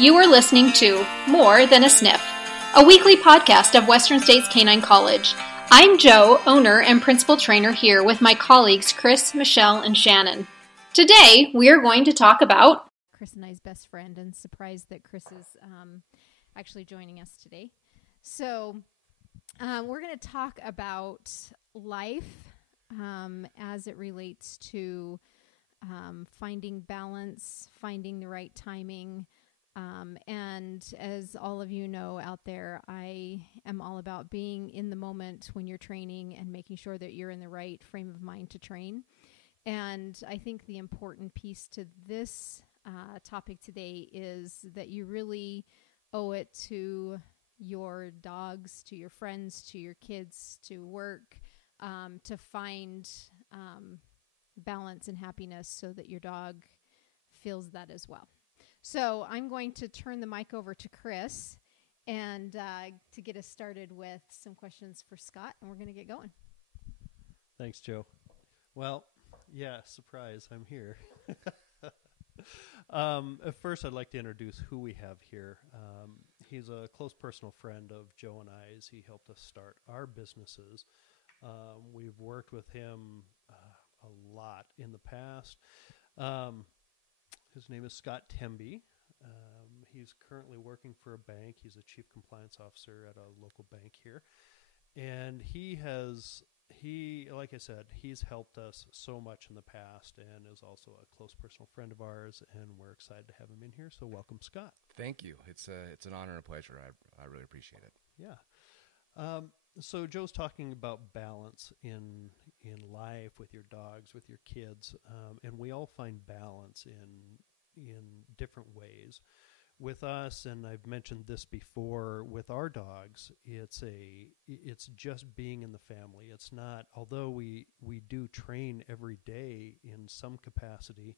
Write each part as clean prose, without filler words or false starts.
You are listening to More Than a Sniff, a weekly podcast of Western States Canine College. I'm Joe, owner and principal trainer here with my colleagues Chris, Michelle, and Shannon. Today, we are going to talk about Chris and I's best friend, and surprised that Chris is actually joining us today. So we're going to talk about life as it relates to finding balance, finding the right timing. And as all of you know out there, I am all about being in the moment when you're training and making sure that you're in the right frame of mind to train. And I think the important piece to this topic today is that you really owe it to your dogs, to your friends, to your kids, to work, to find balance and happiness so that your dog feels that as well. So I'm going to turn the mic over to Chris and to get us started with some questions for Scott, and we're going to get going. Thanks, Joe. Well, yeah, surprise, I'm here. At first, I'd like to introduce who we have here. He's a close personal friend of Joe and I's. He helped us start our businesses. We've worked with him a lot in the past. His name is Scott Temby. He's currently working for a bank. He's a chief compliance officer at a local bank here. And like I said, he's helped us so much in the past and is also a close personal friend of ours, and we're excited to have him in here. So welcome, Scott. Thank you. It's an honor and a pleasure. I really appreciate it. Yeah. So Joe's talking about balance in life with your dogs, with your kids, and we all find balance in different ways. With us, and I've mentioned this before, with our dogs, it's just being in the family. It's not, although we do train every day in some capacity,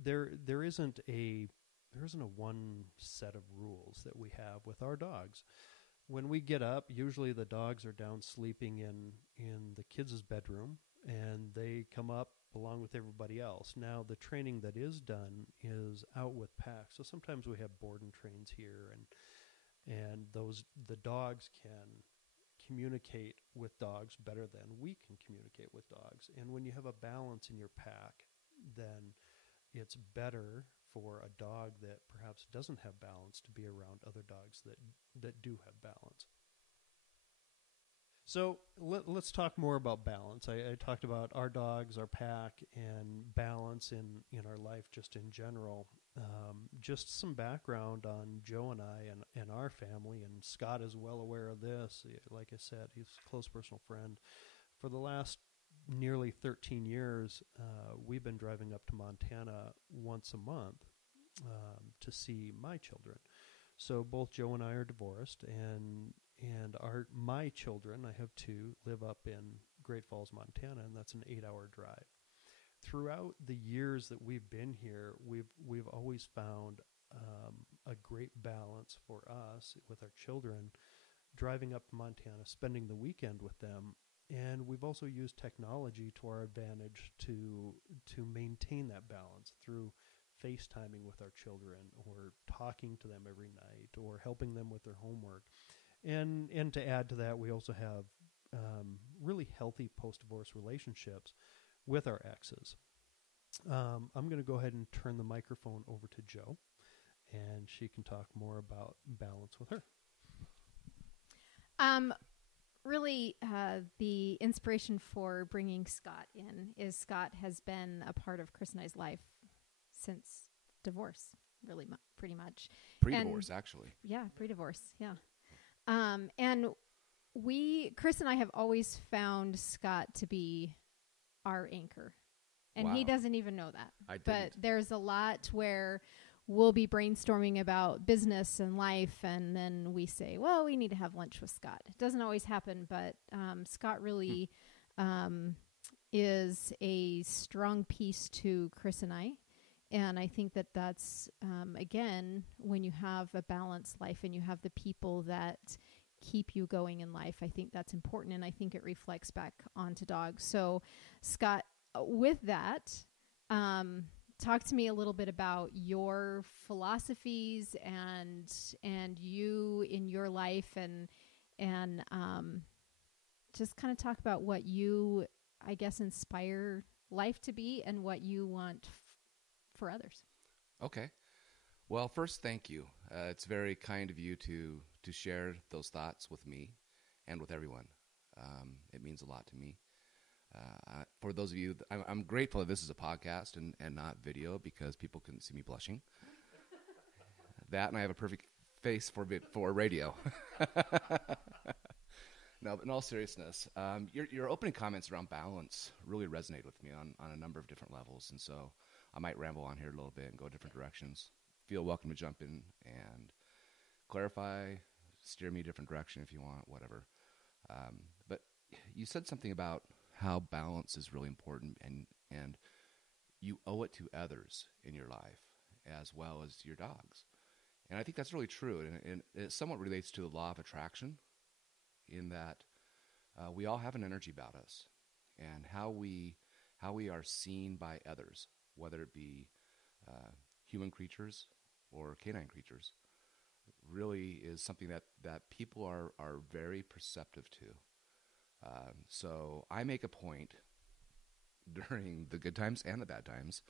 there isn't a one set of rules that we have with our dogs. When we get up, usually the dogs are down sleeping in the kids' bedroom, and they come up along with everybody else. Now, the training that is done is out with packs. So sometimes we have board and trains here, and the dogs can communicate with dogs better than we can communicate with dogs. And when you have a balance in your pack, then it's better for a dog that perhaps doesn't have balance to be around other dogs that do have balance. So let's talk more about balance. I talked about our dogs, our pack, and balance in our life just in general. Just some background on Joe and I and our family, and Scott is well aware of this. Like I said, he's a close personal friend. For the last nearly 13 years, we've been driving up to Montana once a month to see my children. So both Joe and I are divorced, and my children, I have two, live up in Great Falls, Montana, and that's an 8-hour drive. Throughout the years that we've been here, we've always found a great balance for us with our children, driving up to Montana, spending the weekend with them, and we've also used technology to our advantage to maintain that balance through FaceTiming with our children, or talking to them every night, or helping them with their homework. And to add to that, we also have really healthy post-divorce relationships with our exes. I'm going to go ahead and turn the microphone over to Joe, and she can talk more about balance with her. Really, the inspiration for bringing Scott in is Scott has been a part of Chris and I's life since divorce, really pretty much. Pre-divorce, actually. Yeah, pre-divorce, yeah. And Chris and I have always found Scott to be our anchor. And Wow. He doesn't even know that. I didn't. But there's a lot where we'll be brainstorming about business and life, and then we say, well, we need to have lunch with Scott. It doesn't always happen, but Scott really is a strong piece to Chris and I. And I think that that's, again, when you have a balanced life and you have the people that keep you going in life, I think that's important, and I think it reflects back onto dogs. So, Scott, with that, talk to me a little bit about your philosophies and you in your life, and just kind of talk about what you, I guess, inspire life to be and what you want for others. Okay. Well, first, thank you. It's very kind of you to share those thoughts with me and with everyone. It means a lot to me. For those of you, I'm grateful that this is a podcast and not video, because people couldn't see me blushing. That, and I have a perfect face for radio. No, but in all seriousness, your opening comments around balance really resonate with me on a number of different levels, and so I might ramble on here a little bit and go different directions. Feel welcome to jump in and clarify, steer me a different direction if you want, whatever. But you said something about how balance is really important, and you owe it to others in your life as well as your dogs. And I think that's really true, and it somewhat relates to the law of attraction, in that we all have an energy about us, and how we are seen by others, whether it be human creatures or canine creatures, really is something that people are very perceptive to. So I make a point during the good times and the bad times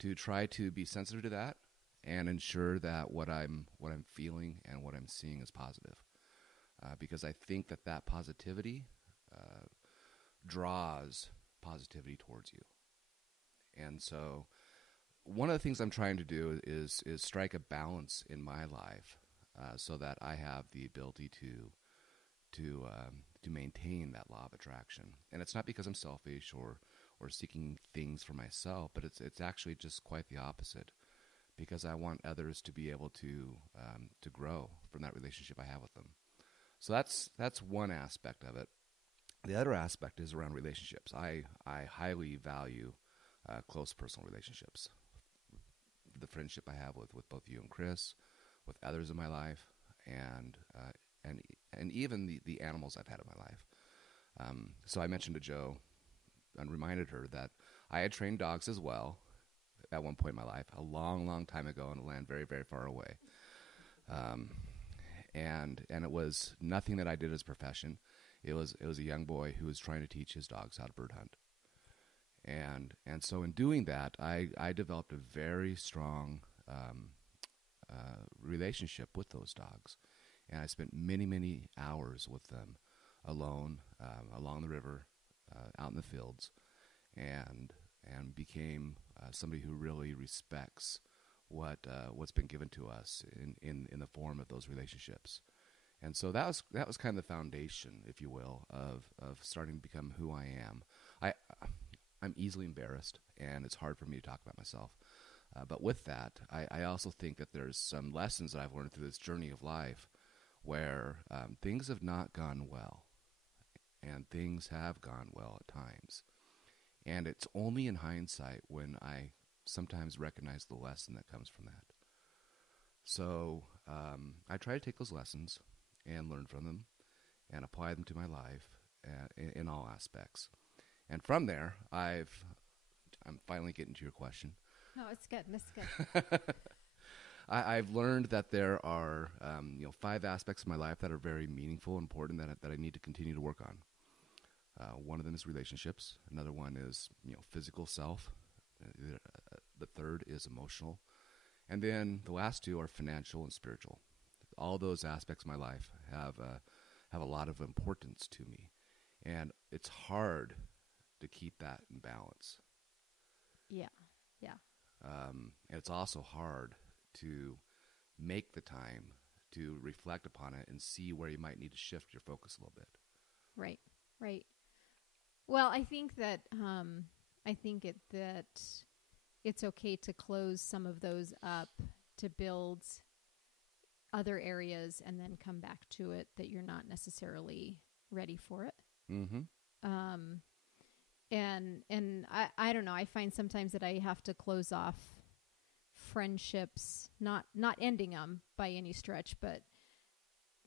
to try to be sensitive to that and ensure that what I'm feeling and what I'm seeing is positive. Because I think that positivity draws positivity towards you. And so one of the things I'm trying to do is strike a balance in my life, so that I have the ability to maintain that law of attraction. And it's not because I'm selfish or seeking things for myself, but it's actually just quite the opposite, because I want others to be able to grow from that relationship I have with them. So that's one aspect of it. The other aspect is around relationships. I highly value close personal relationships. The friendship I have with both you and Chris, with others in my life, and even the animals I've had in my life. So I mentioned to Jo and reminded her that I had trained dogs as well at one point in my life, a long, long time ago, in a land very, very far away. And it was nothing that I did as a profession. It was a young boy who was trying to teach his dogs how to bird hunt. And so in doing that, I developed a very strong relationship with those dogs. And I spent many, many hours with them alone, along the river, out in the fields, and became somebody who really respects what's been given to us in the form of those relationships. And so that was kind of the foundation, if you will, of starting to become who I am. I'm easily embarrassed, and it's hard for me to talk about myself. But with that, I also think that there's some lessons that I've learned through this journey of life where things have not gone well, and things have gone well at times. And it's only in hindsight when I sometimes recognize the lesson that comes from that. So I try to take those lessons and learn from them and apply them to my life in all aspects. And from there, I'm finally getting to your question. No, it's good. It's good. I've learned that there are 5 aspects of my life that are very meaningful and important that I need to continue to work on. One of them is relationships. Another one is physical self. The third is emotional. And then the last 2 are financial and spiritual. All those aspects of my life have a lot of importance to me. And it's hard to keep that in balance. Yeah. And it's also hard to make the time to reflect upon it and see where you might need to shift your focus a little bit. Right. Well, I think that that it's okay to close some of those up to build other areas and then come back to it that you're not necessarily ready for it. Mm-hmm. And I don't know, I find sometimes that I have to close off friendships, not ending them by any stretch, but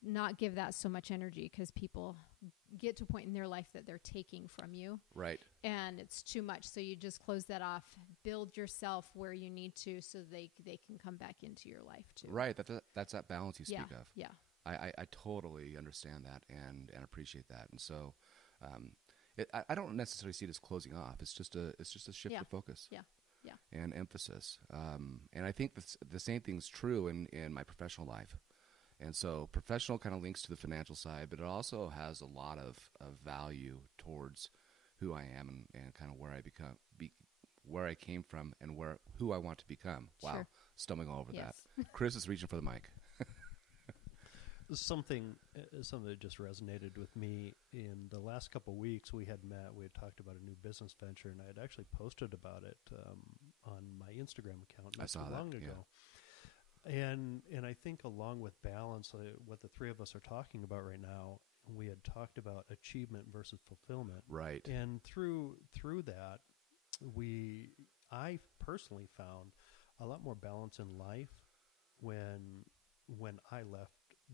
not give that so much energy, because people get to a point in their life that they're taking from you. Right. And it's too much. So you just close that off, build yourself where you need to so they can come back into your life too. Right. That's that balance you speak of. Yeah. I totally understand that and appreciate that. And so I don't necessarily see it as closing off. It's just a shift of focus. Yeah. And emphasis. And I think the same thing's true in my professional life. And so professional kind of links to the financial side, but it also has a lot of value towards who I am and kind of where I came from and who I want to become. Wow. Sure. Stumbling all over that. Chris is reaching for the mic. Something that just resonated with me in the last couple of weeks. We had talked about a new business venture, and I had actually posted about it on my Instagram account not so long ago. And I think along with balance, what the three of us are talking about right now, we had talked about achievement versus fulfillment. Right. And through that, I personally found a lot more balance in life when I left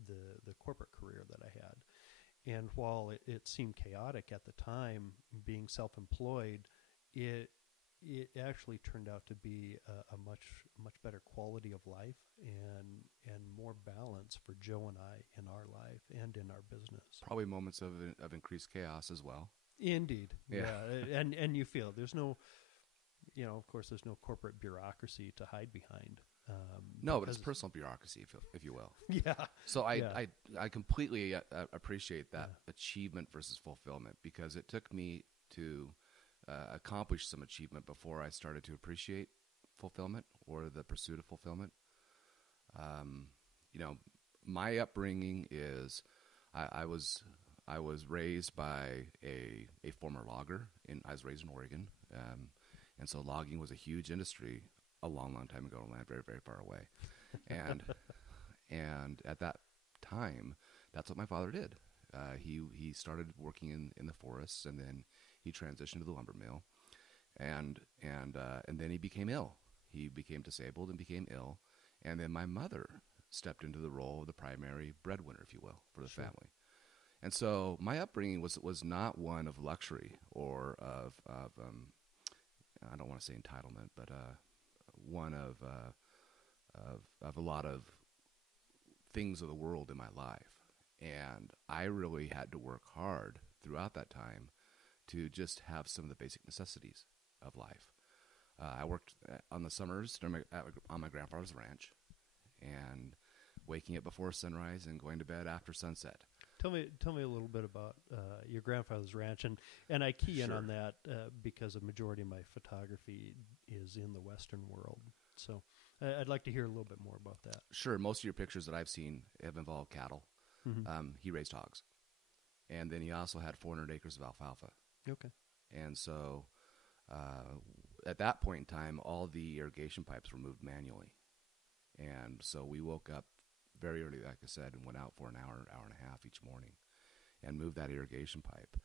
the corporate career that I had. And while it seemed chaotic at the time, being self-employed, it actually turned out to be a much better quality of life and more balance for Joe and I in our life and in our business. Probably moments of increased chaos as well. Indeed. Yeah. And you feel there's no, of course, there's no corporate bureaucracy to hide behind. No, but it's personal bureaucracy, if you will. Yeah. So I completely appreciate that achievement versus fulfillment, because it took me to accomplish some achievement before I started to appreciate fulfillment or the pursuit of fulfillment. My upbringing is I was raised by a former logger. I was raised in Oregon, and so logging was a huge industry a long, long time ago in land very, very far away. And at that time, that's what my father did. He started working in the forests, and then he transitioned to the lumber mill, and then he became ill. He became disabled and became ill, and then my mother stepped into the role of the primary breadwinner, if you will, for the family. And so my upbringing was not one of luxury or of I don't want to say entitlement, but one of a lot of things of the world in my life. And I really had to work hard throughout that time to just have some of the basic necessities of life. I worked on the summers on my grandfather's ranch, and waking up before sunrise and going to bed after sunset. Tell me a little bit about your grandfather's ranch, and I key in on that because a majority of my photography is in the Western world. So I'd like to hear a little bit more about that. Sure. Most of your pictures that I've seen have involved cattle. Mm-hmm. He raised hogs, and then he also had 400 acres of alfalfa. Okay. And so at that point in time, all the irrigation pipes were moved manually. And so we woke up very early, like I said, and went out for an hour and a half each morning and moved that irrigation pipe.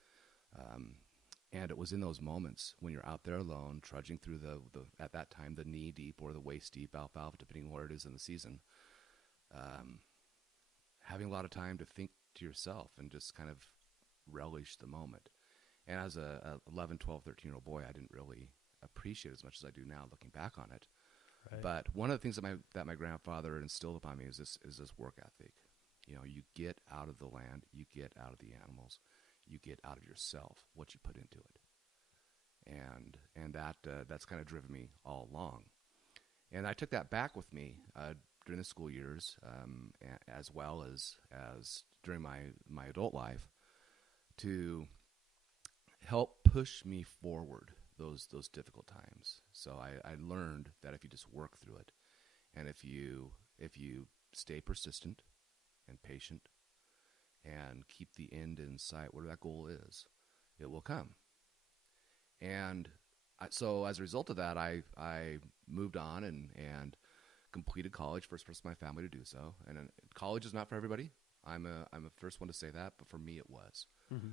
And it was in those moments when you're out there alone, trudging through the at that time, the knee-deep or the waist-deep alfalfa, depending on where it is in the season, having a lot of time to think to yourself and just kind of relish the moment. And as a 11, 12, 13-year-old boy, I didn't really appreciate it as much as I do now looking back on it. Right. But one of the things that my grandfather instilled upon me is this work ethic. You get out of the land, you get out of the animals, you get out of yourself what you put into it, and that's kind of driven me all along. And I took that back with me during the school years, as well as during my adult life, to help push me forward those difficult times. So I learned that if you just work through it, and if you stay persistent and patient and keep the end in sight, where that goal is, it will come. And so as a result of that, I moved on and completed college, first person in my family to do so. And college is not for everybody. I'm a first one to say that, but for me it was. Mm-hmm.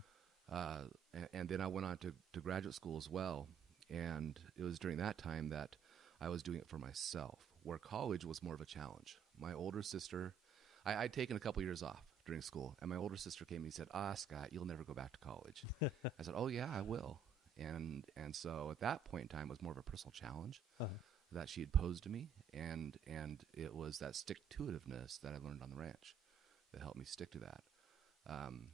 And then I went on to graduate school as well. And it was during that time that I was doing it for myself, where college was more of a challenge. My older sister, I'd taken a couple years off during school, and my older sister came and said, Scott, you'll never go back to college. I said, oh, yeah, I will. And so at that point in time, it was more of a personal challenge Uh-huh. that she had posed to me, and it was that stick-to-itiveness that I learned on the ranch that helped me stick to that.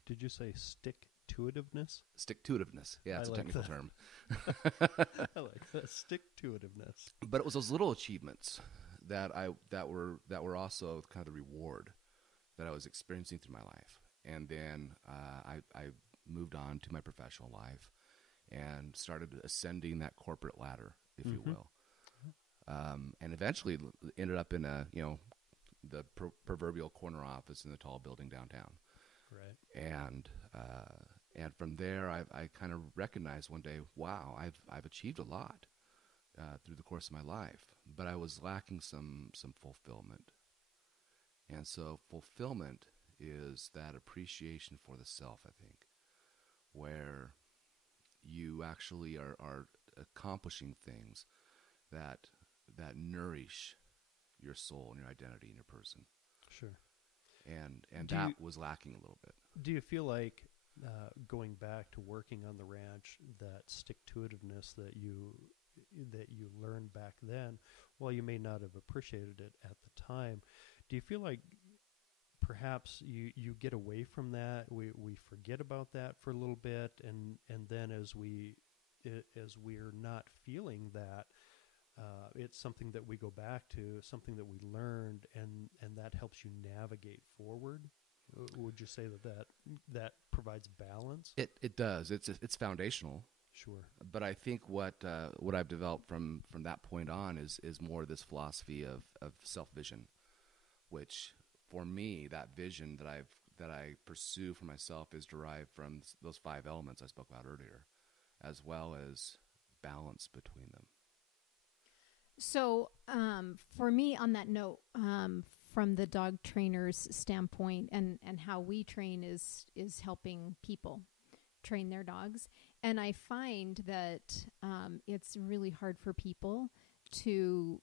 Did you say stick-to-itiveness? Stick-to-itiveness, yeah, it's I a like technical that. term. I like that, stick-to-itiveness. But it was those little achievements that were also kind of the reward that I was experiencing through my life. And then I moved on to my professional life and started ascending that corporate ladder, if you will. And eventually ended up in the proverbial corner office in the tall building downtown. Right. And from there, I kind of recognized one day, wow, I've achieved a lot through the course of my life, but I was lacking some fulfillment. And so fulfillment is that appreciation for the self, I think, where you actually are accomplishing things that nourish your soul and your identity and your person. Sure. And that was lacking a little bit. Do you feel like going back to working on the ranch, that stick-to-itiveness that you learned back then, while you may not have appreciated it at the time, do you feel like perhaps you get away from that, we forget about that for a little bit, and then as we're not feeling that, it's something that we go back to, something that we learned, and that helps you navigate forward? Would you say that provides balance? It does. It's foundational. Sure. But I think what I've developed from that point on is more this philosophy of self-vision, which for me, that vision that I pursue for myself is derived from those 5 elements I spoke about earlier, as well as balance between them. So for me, on that note, from the dog trainer's standpoint, and how we train is helping people train their dogs. And I find that it's really hard for people to,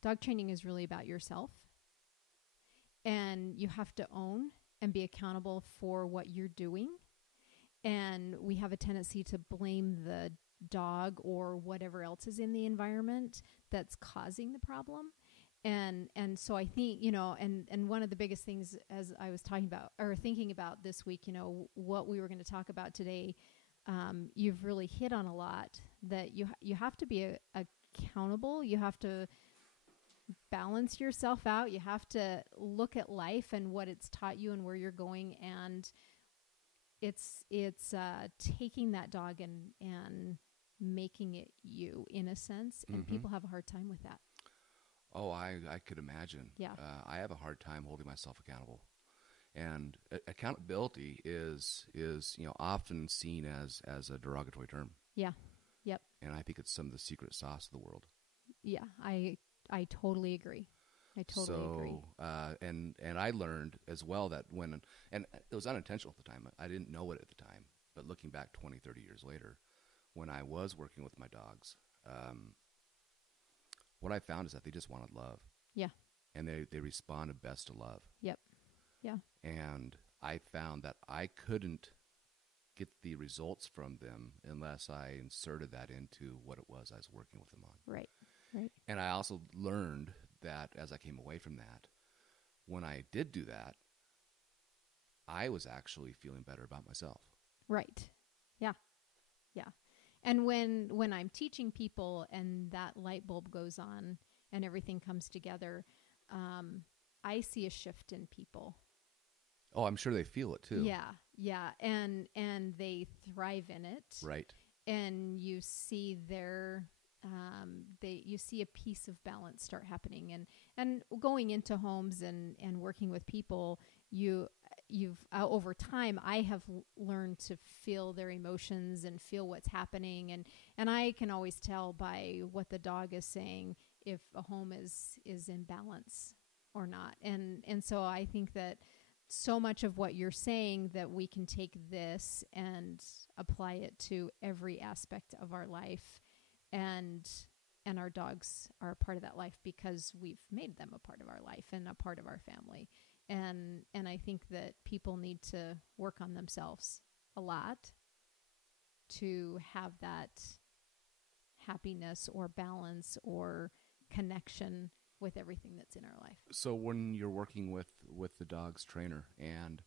dog training is really about yourself. And you have to own and be accountable for what you're doing. And we have a tendency to blame the dog or whatever else is in the environment that's causing the problem. And so I think, and one of the biggest things, as I was talking about or thinking about this week, what we were going to talk about today, you've really hit on a lot, that you have to be accountable. You have to balance yourself out. You have to look at life and what it's taught you and where you're going. And it's taking that dog and making it you, in a sense. And people have a hard time with that. Oh, I could imagine. Yeah. I have a hard time holding myself accountable. And accountability is often seen as a derogatory term. Yeah. Yep. And I think it's some of the secret sauce of the world. Yeah, I totally agree. I totally agree. And I learned as well that and it was unintentional at the time. I didn't know it at the time. But looking back 20, 30 years later, when I was working with my dogs, what I found is that they just wanted love. Yeah. And they responded best to love. Yep. Yeah. And I found that I couldn't get the results from them unless I inserted that into what it was I was working with them on. Right. And I also learned that as I came away from that, when I did do that, I was actually feeling better about myself. Right. Yeah. Yeah. And when I'm teaching people and that light bulb goes on and everything comes together, I see a shift in people. Oh, I'm sure they feel it too. Yeah. Yeah. And they thrive in it. Right. And you see you see a piece of balance start happening, and going into homes and working with people, you've over time, I have learned to feel their emotions and feel what's happening. And I can always tell by what the dog is saying if a home is in balance or not. And so I think that so much of what you're saying, that we can take this and apply it to every aspect of our life, and our dogs are a part of that life because we've made them a part of our life and a part of our family. And I think that people need to work on themselves a lot to have that happiness or balance or connection with everything that's in our life. So when you're working with the dog's trainer and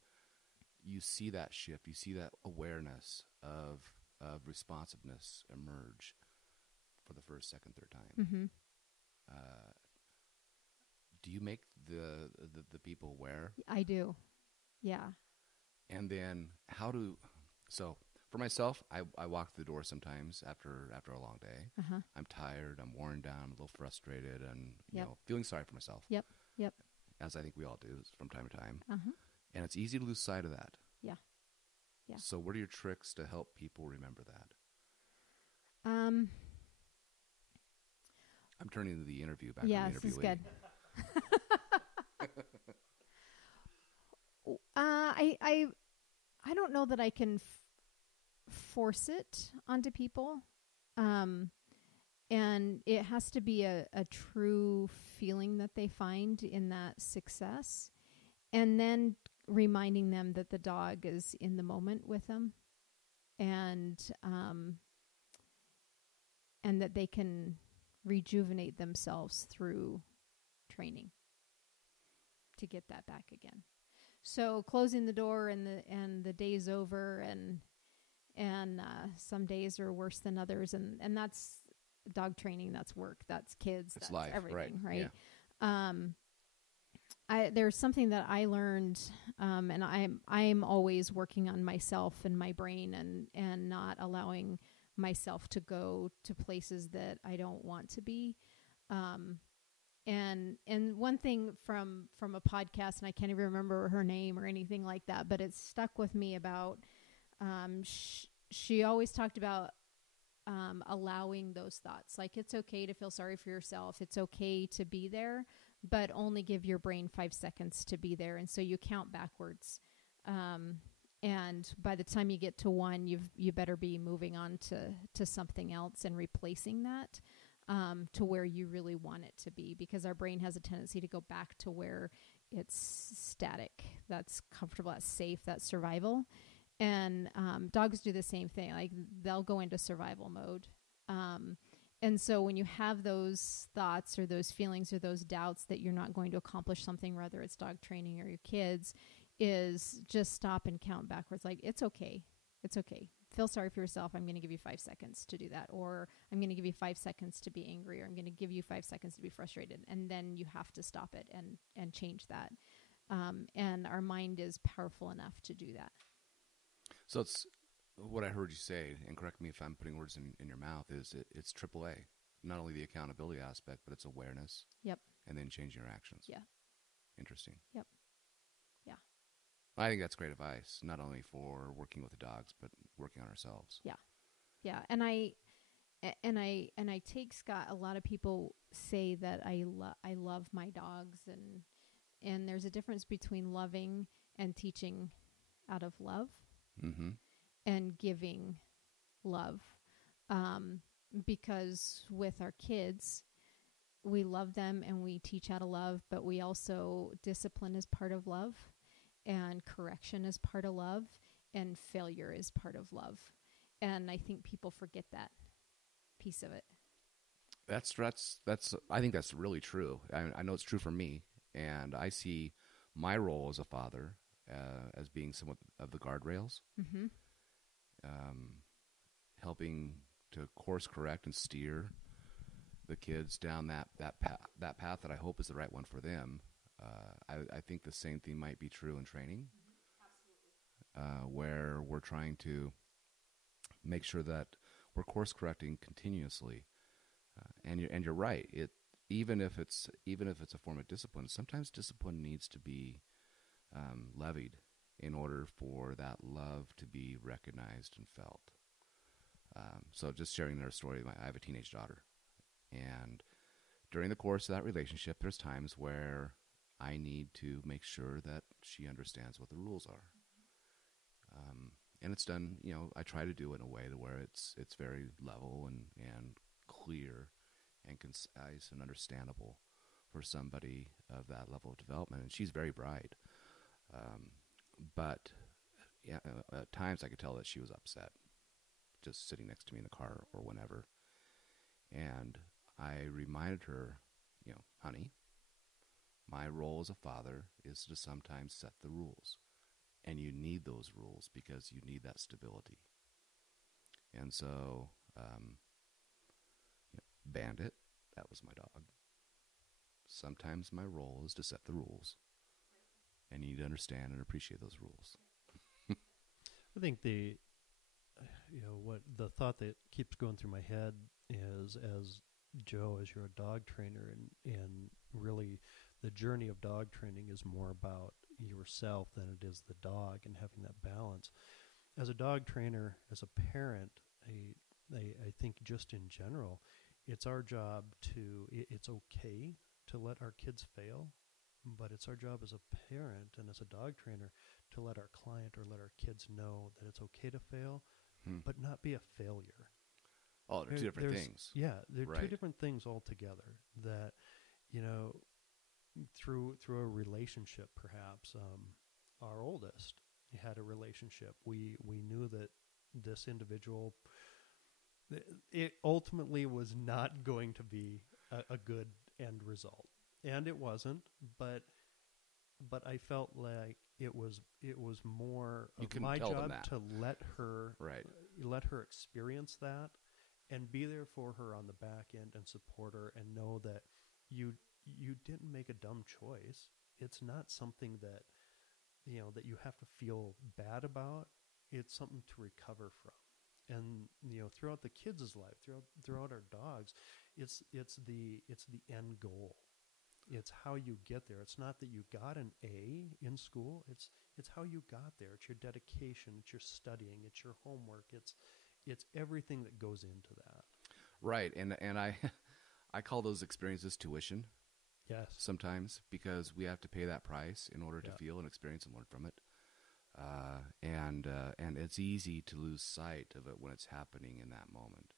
you see that shift, you see that awareness of responsiveness emerge for the first, second, third time, Mm-hmm. do you make the people aware? I do. Yeah. And then so for myself, I walk through the door sometimes after a long day. Uh-huh. I'm tired, I'm worn down, I'm a little frustrated, and Yep. feeling sorry for myself. Yep. As I think we all do from time to time. Uh-huh. And it's easy to lose sight of that. Yeah. So what are your tricks to help people remember that? Um, I'm turning the interview back yeah, on the this is interviewee. good. I don't know that I can force it onto people. And it has to be a true feeling that they find in that success. And then reminding them that the dog is in the moment with them. And that they can rejuvenate themselves through training to get that back again. So closing the door and the day's over and some days are worse than others and that's dog training, that's work, that's kids, It's that's life, everything, right? Yeah. There's something that I learned, and I'm always working on myself and my brain and not allowing myself to go to places that I don't want to be. And one thing from a podcast, and I can't even remember her name or anything like that, but it stuck with me about, she always talked about allowing those thoughts. Like, it's okay to feel sorry for yourself. It's okay to be there, but only give your brain 5 seconds to be there. And so you count backwards. And by the time you get to 1, you better be moving on to something else and replacing that to where you really want it to be, because our brain has a tendency to go back to where it's static, that's comfortable, that's safe, that's survival. And dogs do the same thing. Like, they'll go into survival mode. And so when you have those thoughts or those feelings or those doubts that you're not going to accomplish something, whether it's dog training or your kids, is just stop and count backwards. Like, it's okay. It's okay. Feel sorry for yourself. I'm going to give you 5 seconds to do that. Or I'm going to give you 5 seconds to be angry, or I'm going to give you 5 seconds to be frustrated. And then you have to stop it and change that. And our mind is powerful enough to do that. So it's what I heard you say, and correct me if I'm putting words in your mouth, is it's AAA. Not only the accountability aspect, but it's awareness. Yep. And then changing your actions. Yeah. Interesting. Yep. Yeah. I think that's great advice, not only for working with the dogs, but working on ourselves. Yeah. Yeah. And I take, Scott, a lot of people say that I love my dogs, and there's a difference between loving and teaching out of love. Mm-hmm. And giving love. Because with our kids, we love them and we teach out of love, but we also, discipline is part of love, and correction is part of love, and failure is part of love. And I think people forget that piece of it. That's I think that's really true. I know it's true for me, and I see my role as a father as being somewhat of the guardrails, mm-hmm. Helping to course correct and steer the kids down that path that I hope is the right one for them. I think the same thing might be true in training, where we're trying to make sure that we're course correcting continuously. And you're right. Even if it's a form of discipline, sometimes discipline needs to be levied in order for that love to be recognized and felt. So just sharing their story, I have a teenage daughter, and during the course of that relationship, there's times where I need to make sure that she understands what the rules are. And it's done, I try to do it in a way to where it's very level and clear and concise and understandable for somebody of that level of development. And she's very bright. But at times I could tell that she was upset, just sitting next to me in the car or whenever. And I reminded her, honey, my role as a father is to sometimes set the rules. And you need those rules because you need that stability. And so, Bandit, that was my dog. Sometimes my role is to set the rules. And you need to understand and appreciate those rules. I think the thought that keeps going through my head is, as Joe, as you're a dog trainer, and really the journey of dog training is more about yourself than it is the dog, and having that balance. As a dog trainer, as a parent, I think just in general, it's our job it's okay to let our kids fail, but it's our job as a parent and as a dog trainer to let our client or let our kids know that it's okay to fail, but not be a failure. Oh, they're two different things. Yeah, they're right. two different things altogether. That, through a relationship, perhaps, our oldest had a relationship. We knew that this individual, it ultimately was not going to be a good end result, and it wasn't. But I felt like it was more of my job to let her experience that, and be there for her on the back end and support her, and know that you didn't make a dumb choice. It's not something that that you have to feel bad about. It's something to recover from. And throughout the kids' life, throughout our dogs, it's the end goal. It's how you get there. It's not that you got an A in school. It's how you got there. It's your dedication. It's your studying. It's your homework. It's everything that goes into that. Right, and I call those experiences tuition. Yes. Sometimes, because we have to pay that price in order to feel and experience and learn from it. And it's easy to lose sight of it when it's happening in that moment.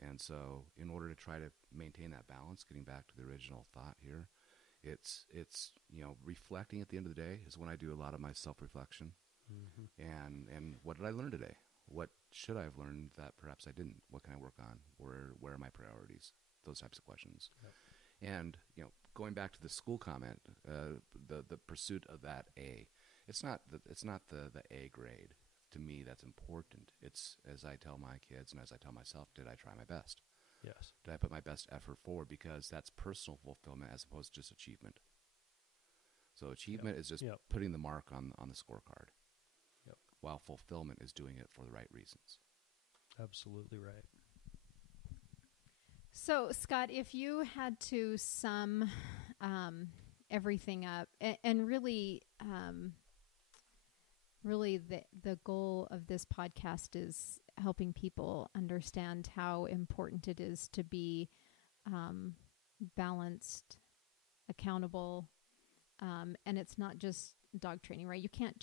And so, in order to try to maintain that balance, getting back to the original thought here, it's reflecting at the end of the day is when I do a lot of my self-reflection. Mm-hmm. And what did I learn today? What should I have learned that perhaps I didn't? What can I work on? Where are my priorities? Those types of questions. Yep. And going back to the school comment, the pursuit of that A, it's not the A grade. To me, that's important. It's, as I tell my kids and as I tell myself, did I try my best? Yes. Did I put my best effort forward? Because that's personal fulfillment as opposed to just achievement. So achievement is just putting the mark on the scorecard, while fulfillment is doing it for the right reasons. Absolutely right. So, Scott, if you had to sum everything up, and really the goal of this podcast is helping people understand how important it is to be balanced, accountable, and it's not just dog training, right? You can't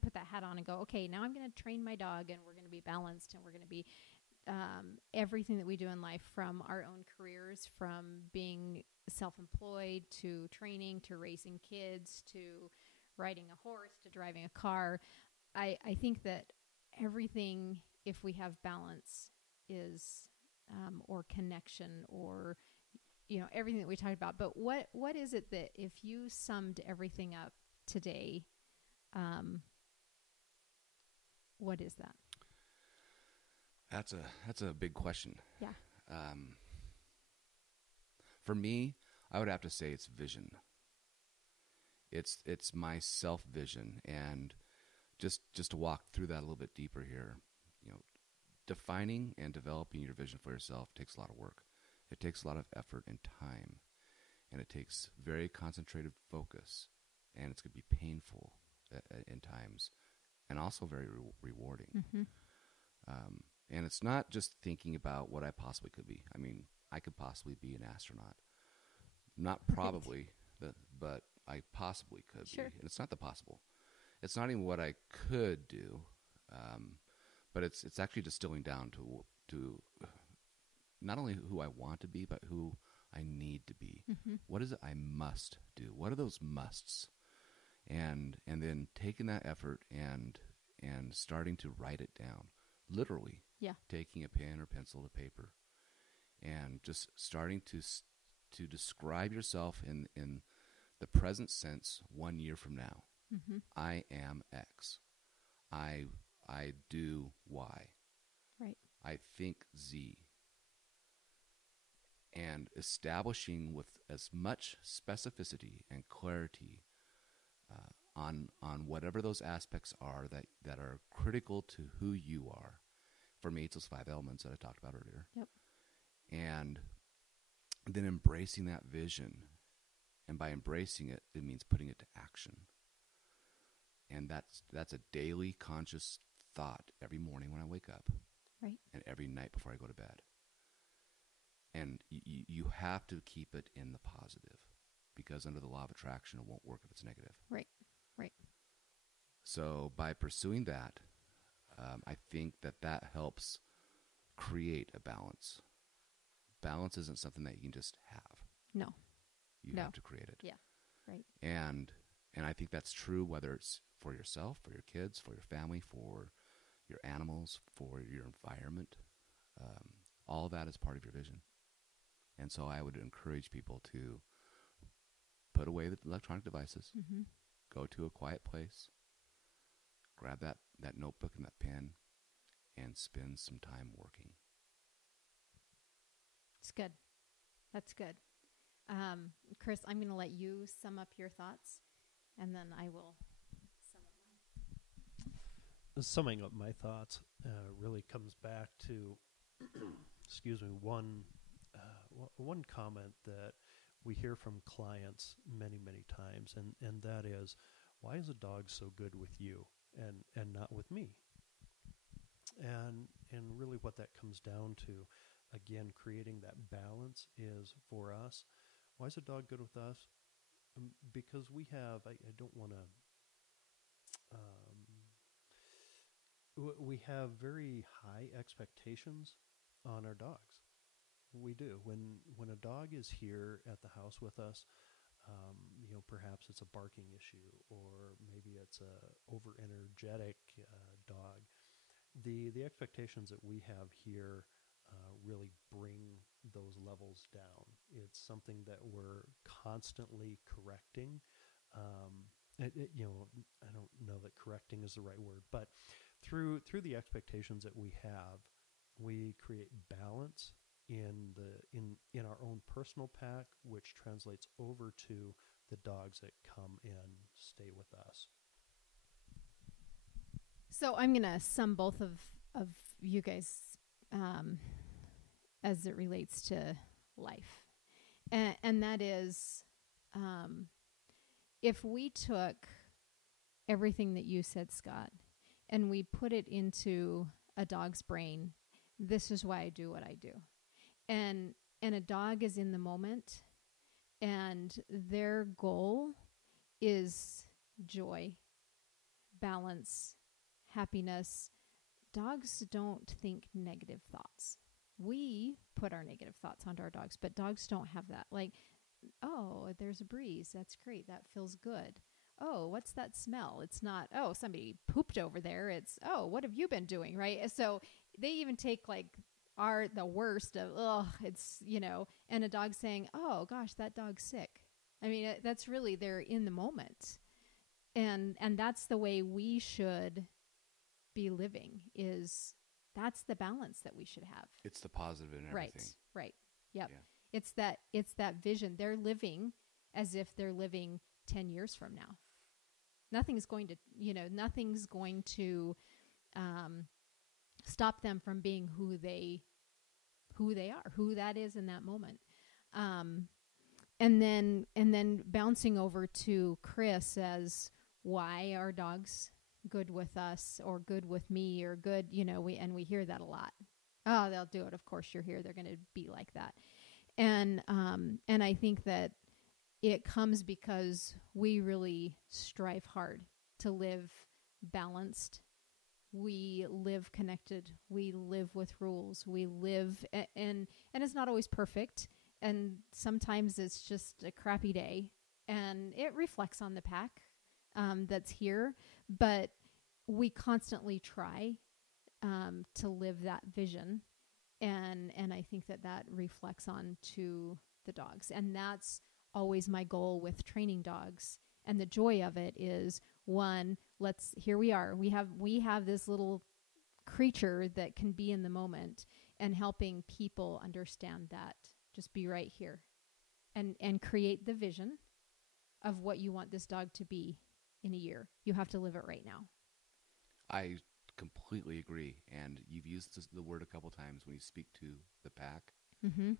put that hat on and go, okay, now I'm going to train my dog and we're going to be balanced and we're going to be everything that we do in life, from our own careers, from being self-employed to training, to raising kids, to riding a horse, to driving a car. I think that everything, if we have balance, is or connection, or everything that we talked about. But what is it that, if you summed everything up today, what is that? That's a big question. Yeah. For me, I would have to say it's vision. It's my self-vision, and just to walk through that a little bit deeper here, defining and developing your vision for yourself takes a lot of work. It takes a lot of effort and time, and it takes very concentrated focus, and it's going to be painful in times, and also very rewarding. Mm-hmm. And it's not just thinking about what I possibly could be. I mean, I could possibly be an astronaut. Not probably, but I possibly could be. And it's not the possible. It's not even what I could do, but it's actually distilling down to not only who I want to be, but who I need to be. Mm-hmm. What is it I must do? What are those musts? And then taking that effort and and starting to write it down, literally. Yeah. Taking a pen or pencil to paper and just starting to describe yourself in the present sense 1 year from now. Mm-hmm. I am X. I do Y. Right. I think Z. And establishing with as much specificity and clarity on whatever those aspects are that are critical to who you are. For me, it's those 5 elements that I talked about earlier. Yep. And then embracing that vision. And by embracing it, it means putting it to action. And that's a daily conscious thought every morning when I wake up. Right. And every night before I go to bed. And you have to keep it in the positive, because under the law of attraction, it won't work if it's negative. Right. Right. So by pursuing that, I think that helps create a balance. Balance isn't something that you can just have. No. You have to create it. Yeah. Right. And I think that's true whether it's for yourself, for your kids, for your family, for your animals, for your environment. All of that is part of your vision. And so I would encourage people to put away the electronic devices, Mm-hmm. go to a quiet place, grab that notebook and that pen, and spend some time working. It's good. That's good. Chris, I'm going to let you sum up your thoughts, and then I will sum up mine. Summing up my thoughts really comes back to, excuse me, one comment that we hear from clients many, many times, and that is, why is a dog so good with you and not with me? And really what that comes down to, again, creating that balance is for us. Why is a dog good with us? Because we have, I don't want to, we have very high expectations on our dogs. We do. When a dog is here at the house with us, perhaps it's a barking issue, or maybe it's a over-energetic dog. The expectations that we have here really bring those levels down. It's something that we're constantly correcting. I don't know that correcting is the right word, but through the expectations that we have, we create balance in our own personal pack, which translates over to the dogs that come and stay with us. So I'm going to sum both of you guys as it relates to life. And that is, if we took everything that you said, Scott, and we put it into a dog's brain, this is why I do what I do. And a dog is in the moment, and their goal is joy, balance, happiness. Dogs don't think negative thoughts. We put our negative thoughts onto our dogs, but dogs don't have that. Like, oh, there's a breeze. That's great. That feels good. Oh, what's that smell? It's not, oh, somebody pooped over there. It's, oh, what have you been doing, right? So they even take like the worst of, oh, it's, and a dog saying, oh gosh, that dog's sick. I mean, that's really, they're in the moment. And that's the way we should be living, is that's the balance that we should have. It's the positive in everything. Right. Yep. Yeah. It's that vision. They're living as if they're living 10 years from now. Nothing's going to stop them from being who they are, who that is in that moment. And then bouncing over to Chris as why are dogs good with us or good with me or good, we hear that a lot. Oh, they'll do it. Of course you're here. They're going to be like that. And I think that it comes because we really strive hard to live balanced. We live connected. We live with rules. We live, and it's not always perfect. And sometimes it's just a crappy day, and it reflects on the pack that's here. But we constantly try to live that vision. And I think that reflects on to the dogs. And that's always my goal with training dogs. And the joy of it is, one, here we are. We have this little creature that can be in the moment, and helping people understand that. Just be right here and create the vision of what you want this dog to be in a year. You have to live it right now. I completely agree. And you've used the word a couple times when you speak to the pack. Mm-hmm.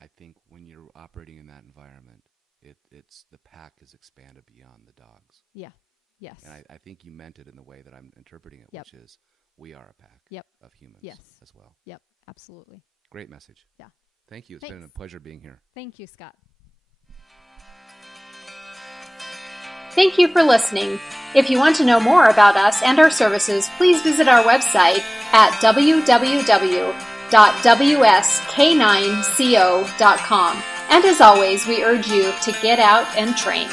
I think when you're operating in that environment, it's the pack is expanded beyond the dogs. Yeah. Yes. And I think you meant it in the way that I'm interpreting it, Yep. which is we are a pack Yep. of humans Yes. as well. Yep. Absolutely. Great message. Yeah. Thank you. It's been a Thanks. pleasure being here. Thank you, Scott. Thank you for listening. If you want to know more about us and our services, please visit our website at www.wsk9co.com. And as always, we urge you to get out and train.